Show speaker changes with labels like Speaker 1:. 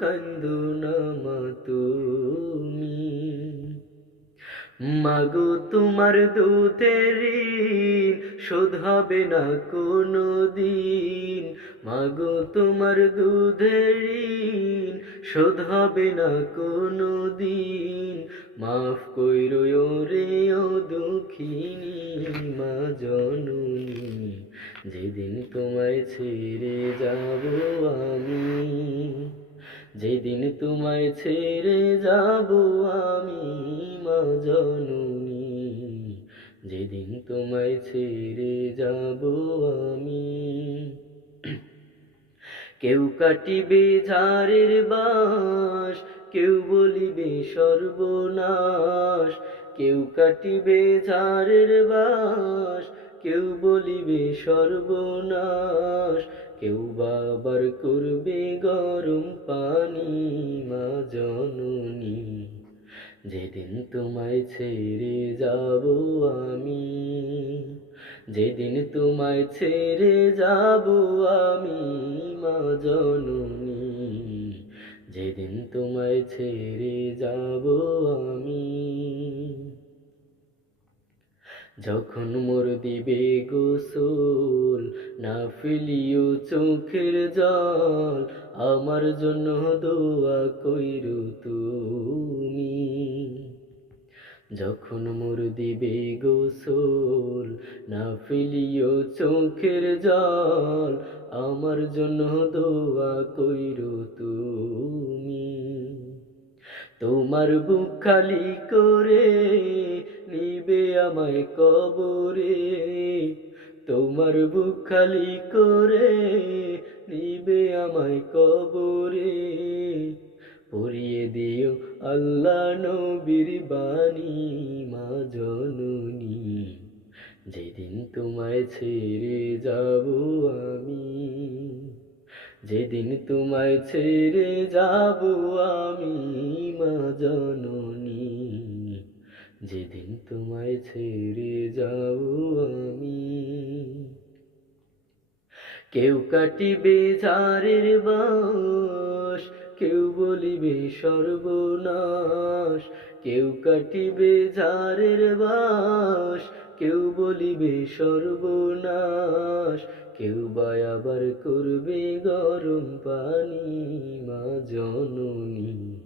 Speaker 1: কান্দো না মা তুমি মাগো তোমার দুধের শোধ হবে না কোনো দিন মাগো তোমার দুধের শোধ হবে না কোনো দিন মাফ কইরো রে ও দুঃখিনী মা জননী যেদিন তোমায় ছেড়ে যাব আমি। যেদিন তোমায় ছেড়ে যাব আমি মা জননী যেদিন তোমায় ছেড়ে যাব আমি। কেউ কাটিবে ঝাড়ের বাঁশ, কেউ বলিবে সর্বনাশ, কেউ কাটিবে ঝাড়ের বাঁশ, কেউ বলিবে সর্বনাশ কেউ বাবার করবে গরম পানি, মা জননী। যেদিন তোমায় ছেড়ে যাব আমি, যেদিন তোমায় ছেড়ে যাব আমি, মা জননী। যেদিন তোমায় ছেড়ে যাব আমি যখন মোর দিবে গোসল, না ফেলিও চোখের জল, আমার জন্য দোয়া কইরু তুমি। যখন মোর দিবে গোসল, না ফেলিও চোখের জল, আমার জন্য দোয়া কইরু তুমি। তোমার বুক খালি করে নিবে আমায় কবরে, তোমার বুক খালি করে নিবে আমায় কবরে। পরিয়ে দিও আল্লাহ নবীর বাণী, মা জননী, যেদিন তোমায় ছেড়ে যাব আমি। যেদিন তোমায় ছেড়ে যাব আমি, মা জননী যেদিন তোমায় ছেড়ে যাব আমি, কেউ কাটিবে ঝাড়ের বাঁশ, কেউ বলিবে সর্বনাশ, কেউ কাটিবে ঝাড়ের বাঁশ, কেউ বলিবে সর্বনাশ, কেউ বা আবার করবে গরম পানি মা জননী।